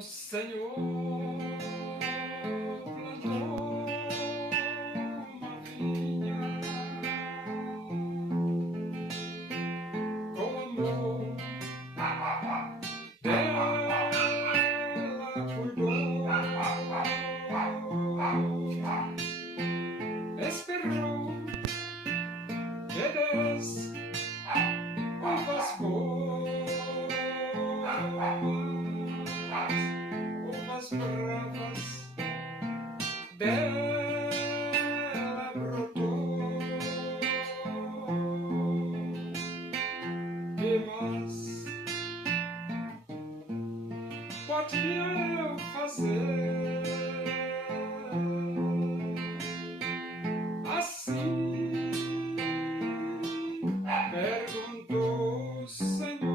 O Senhor plantou uma vinha com amor, dela cuidou, esperou que des uvas boas, uvas bravas, dela brotou. Que mais podia eu fazer? Assim perguntou o Senhor.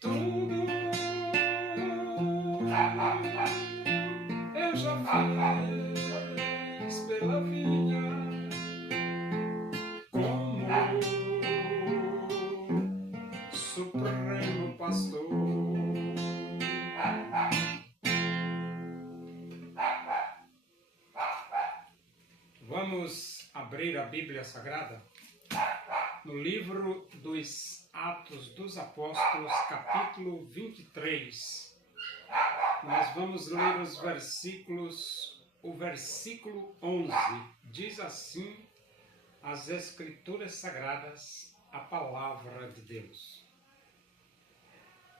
Tudo eu já fiz pela vinha, como Supremo Pastor. Vamos abrir a Bíblia Sagrada no livro dos Atos dos Apóstolos, capítulo 23. Nós vamos ler os versículos, o versículo 11. Diz assim as Escrituras Sagradas, a palavra de Deus.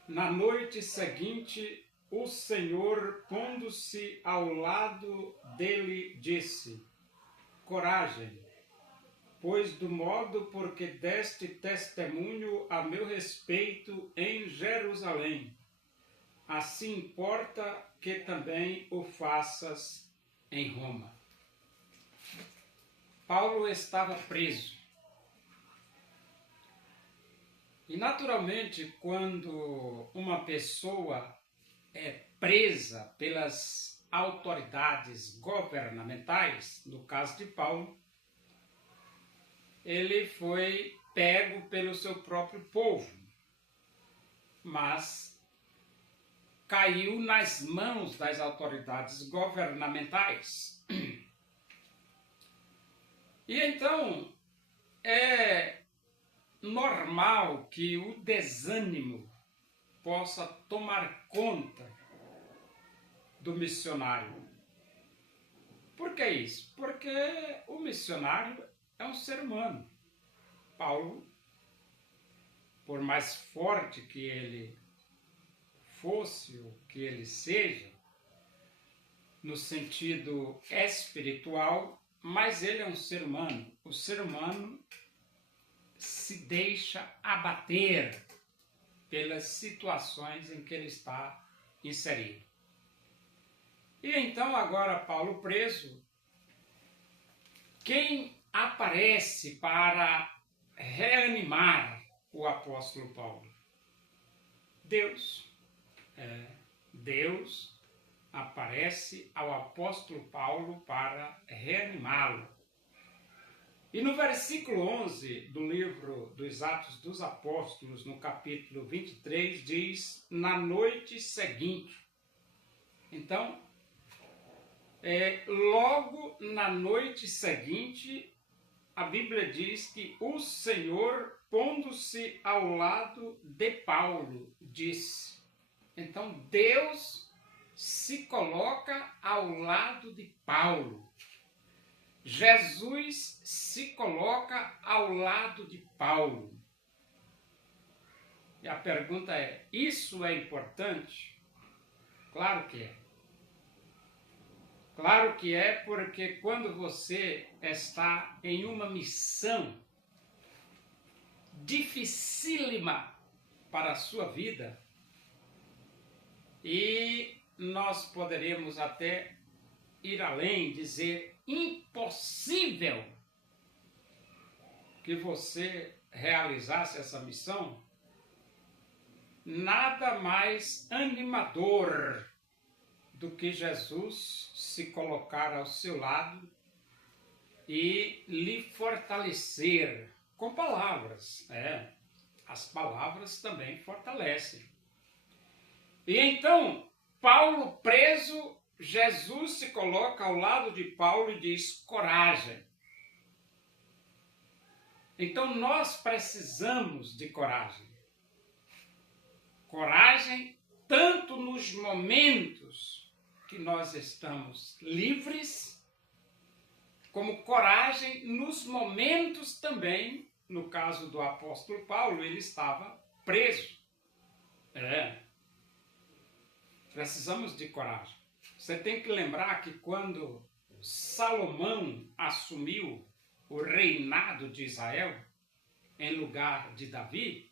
Na noite seguinte, o Senhor, pondo-se ao lado dele, disse: Coragem, pois do modo porque deste testemunho a meu respeito em Jerusalém, assim importa que também o faças em Roma. Paulo estava preso. E naturalmente, quando uma pessoa é presa pelas autoridades governamentais, no caso de Paulo, ele foi pego pelo seu próprio povo, mas caiu nas mãos das autoridades governamentais. E então é normal que o desânimo possa tomar conta do missionário. Por que isso? Porque o missionário é um ser humano. Paulo, por mais forte que ele fosse ou que ele seja, no sentido espiritual, mas ele é um ser humano. O ser humano se deixa abater pelas situações em que ele está inserido. E então agora Paulo preso, quem aparece para reanimar o apóstolo Paulo? Deus. Deus aparece ao apóstolo Paulo para reanimá-lo. E no versículo 11 do livro dos Atos dos Apóstolos, no capítulo 23, diz: na noite seguinte. Então, logo na noite seguinte, a Bíblia diz que o Senhor, pondo-se ao lado de Paulo, disse. Então, Deus se coloca ao lado de Paulo. Jesus se coloca ao lado de Paulo. E a pergunta é: isso é importante? Claro que é. Claro que é, porque quando você está em uma missão dificílima para a sua vida, e nós poderíamos até ir além, dizer impossível que você realizasse essa missão, nada mais animador do que Jesus se colocar ao seu lado e lhe fortalecer com palavras, as palavras também fortalecem. E então, Paulo preso, Jesus se coloca ao lado de Paulo e diz: coragem. Então nós precisamos de coragem. Coragem tanto nos momentos que nós estamos livres, como coragem nos momentos também, no caso do apóstolo Paulo, ele estava preso. Precisamos de coragem. Você tem que lembrar que quando Salomão assumiu o reinado de Israel, em lugar de Davi,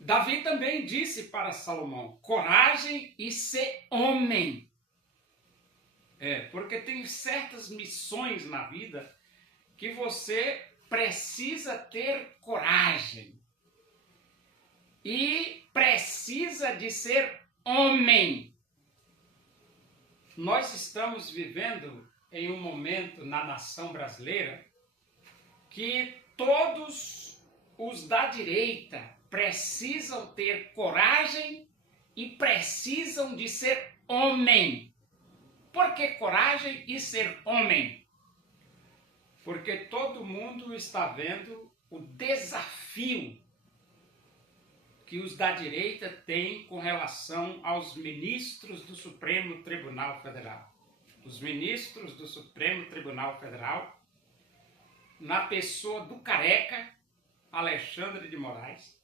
Davi também disse para Salomão: coragem e ser homem. Porque tem certas missões na vida que você precisa ter coragem. E precisa de ser homem. Nós estamos vivendo em um momento na nação brasileira que todos os da direita precisam ter coragem e precisam de ser homem. Por que coragem e ser homem? Porque todo mundo está vendo o desafio que os da direita têm com relação aos ministros do Supremo Tribunal Federal. Os ministros do Supremo Tribunal Federal, na pessoa do careca, Alexandre de Moraes,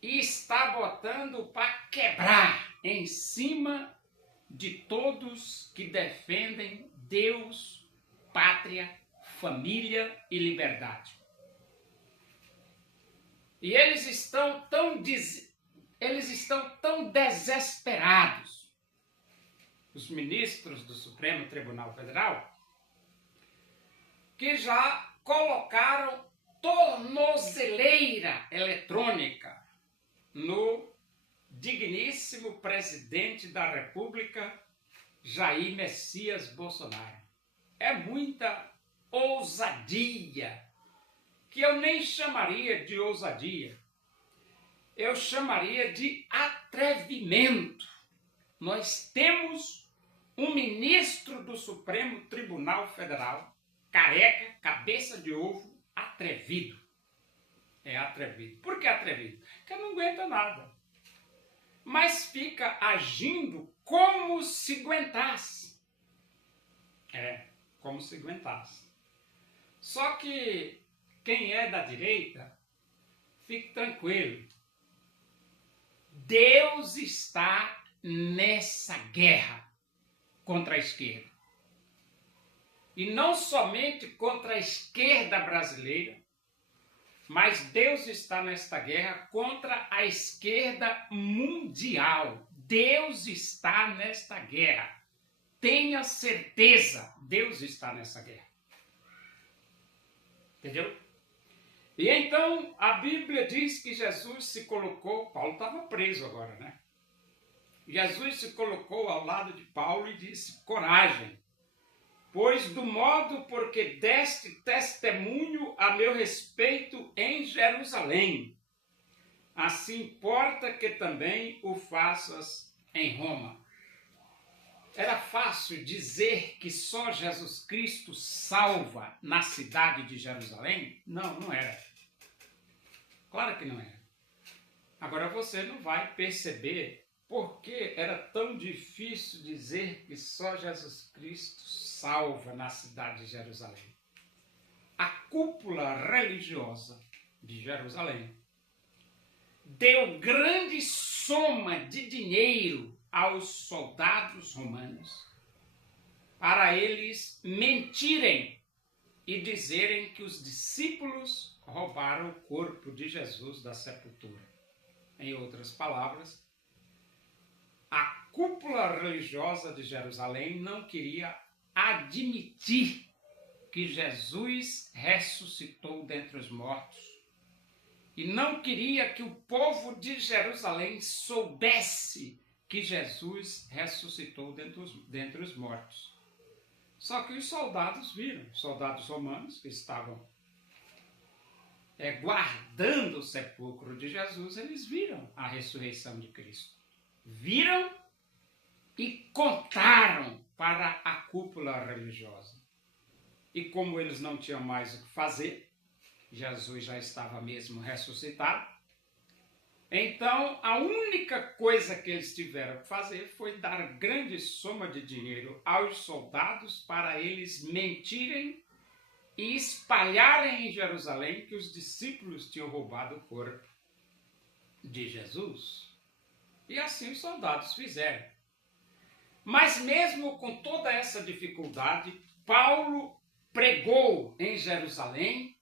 e está botando para quebrar em cima de todos que defendem Deus, pátria, família e liberdade. E eles estão tão desesperados, os ministros do Supremo Tribunal Federal, que já colocaram tornozeleira eletrônica no digníssimo presidente da República, Jair Messias Bolsonaro. É muita ousadia, que eu nem chamaria de ousadia, eu chamaria de atrevimento. Nós temos um ministro do Supremo Tribunal Federal, careca, cabeça de ovo, atrevido. É atrevido. Por que atrevido? Porque não aguenta nada. Mas fica agindo como se aguentasse. Como se aguentasse. Só que quem é da direita, fique tranquilo. Deus está nessa guerra contra a esquerda. E não somente contra a esquerda brasileira, mas Deus está nesta guerra contra a esquerda mundial. Deus está nesta guerra. Tenha certeza, Deus está nessa guerra. Entendeu? E então a Bíblia diz que Jesus se colocou, Paulo estava preso agora, né? Jesus se colocou ao lado de Paulo e disse: coragem, pois do modo porque deste testemunho a meu respeito em Jerusalém, assim importa que também o faças em Roma. Era fácil dizer que só Jesus Cristo salva na cidade de Jerusalém? Não, não era. Claro que não era. Agora você não vai perceber por que era tão difícil dizer que só Jesus Cristo salva na cidade de Jerusalém. A cúpula religiosa de Jerusalém deu grande soma de dinheiro aos soldados romanos para eles mentirem e dizerem que os discípulos roubaram o corpo de Jesus da sepultura. Em outras palavras, a cúpula religiosa de Jerusalém não queria admitir que Jesus ressuscitou dentre os mortos e não queria que o povo de Jerusalém soubesse que Jesus ressuscitou dentre os mortos. Só que os soldados viram, soldados romanos que estavam guardando o sepulcro de Jesus, eles viram a ressurreição de Cristo. Viram e contaram para a cúpula religiosa. E como eles não tinham mais o que fazer, Jesus já estava mesmo ressuscitado, então a única coisa que eles tiveram que fazer foi dar grande soma de dinheiro aos soldados para eles mentirem e espalharem em Jerusalém que os discípulos tinham roubado o corpo de Jesus. E assim os soldados fizeram. Mas mesmo com toda essa dificuldade, Paulo pregou em Jerusalém,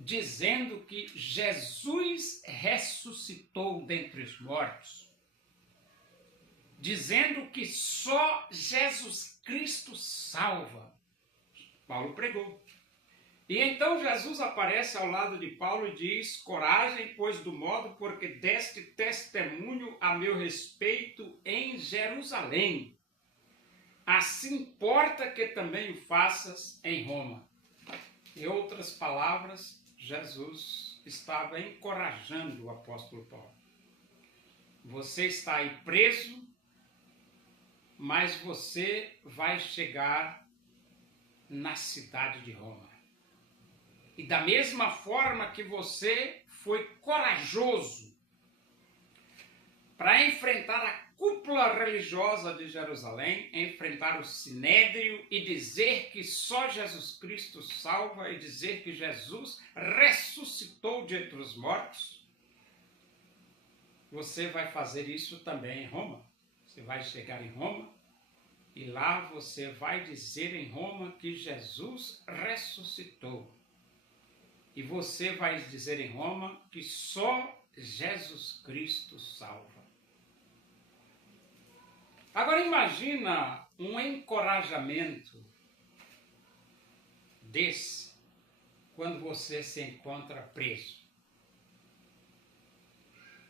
dizendo que Jesus ressuscitou dentre os mortos. Dizendo que só Jesus Cristo salva. Paulo pregou. E então Jesus aparece ao lado de Paulo e diz: coragem, pois, do modo porque deste testemunho a meu respeito em Jerusalém. Assim importa que também o faças em Roma. Em outras palavras, Jesus estava encorajando o apóstolo Paulo. Você está aí preso, mas você vai chegar na cidade de Roma. E da mesma forma que você foi corajoso para enfrentar a cúpula religiosa de Jerusalém, enfrentar o sinédrio e dizer que só Jesus Cristo salva e dizer que Jesus ressuscitou de entre os mortos, você vai fazer isso também em Roma. Você vai chegar em Roma e lá você vai dizer em Roma que Jesus ressuscitou. E você vai dizer em Roma que só Jesus Cristo salva. Agora imagina um encorajamento desse quando você se encontra preso.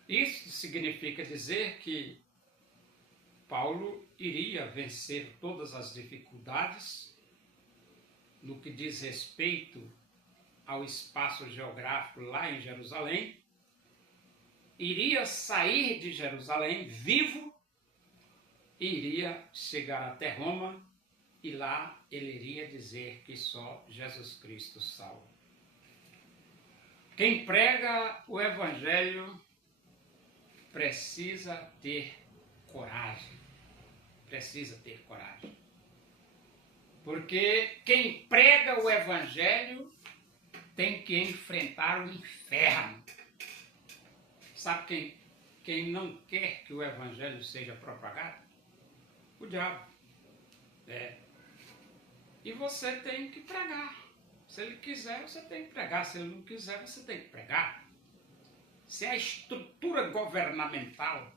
Isso significa dizer que Paulo iria vencer todas as dificuldades no que diz respeito ao espaço geográfico lá em Jerusalém, iria sair de Jerusalém vivo, iria chegar até Roma e lá ele iria dizer que só Jesus Cristo salva. Quem prega o Evangelho precisa ter coragem. Precisa ter coragem. Porque quem prega o Evangelho tem que enfrentar o inferno. Sabe quem não quer que o Evangelho seja propagado? O diabo. E você tem que pregar. Se ele quiser, você tem que pregar. Se ele não quiser, você tem que pregar. Se a estrutura governamental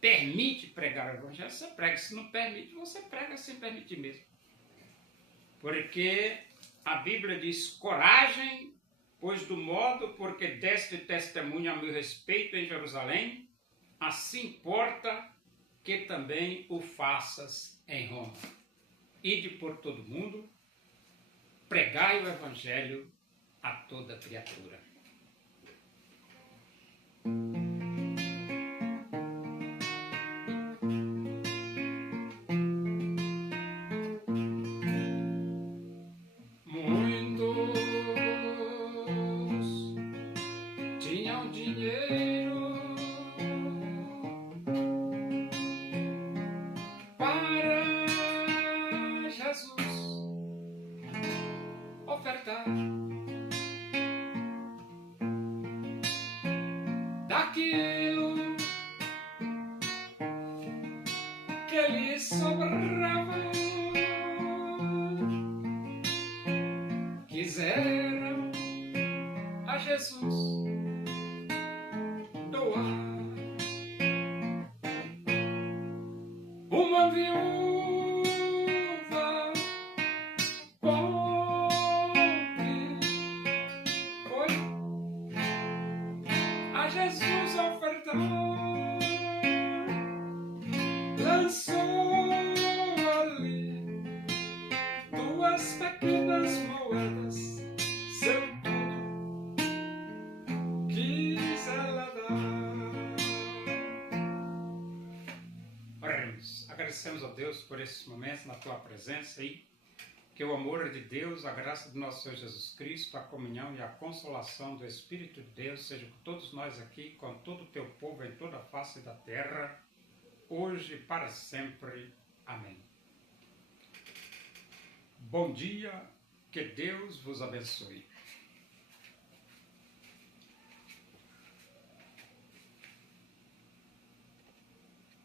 permite pregar o Evangelho, você prega. Se não permite, você prega sem permitir mesmo. Porque a Bíblia diz: coragem, pois do modo porque deste testemunho a meu respeito em Jerusalém, assim importa que também o faças em Roma. Ide por todo mundo, pregai o Evangelho a toda criatura. Daquilo que lhe sobrava, quiseram a Jesus doar. Uma viúva pobre foi a Jesus ofertar, lançou ali 2 pequenas moedas, seu tudo Deus, por esses momentos na tua presença aí. Que o amor de Deus, a graça do nosso Senhor Jesus Cristo, a comunhão e a consolação do Espírito de Deus seja com todos nós aqui, com todo o teu povo em toda a face da terra, hoje e para sempre. Amém. Bom dia, que Deus vos abençoe.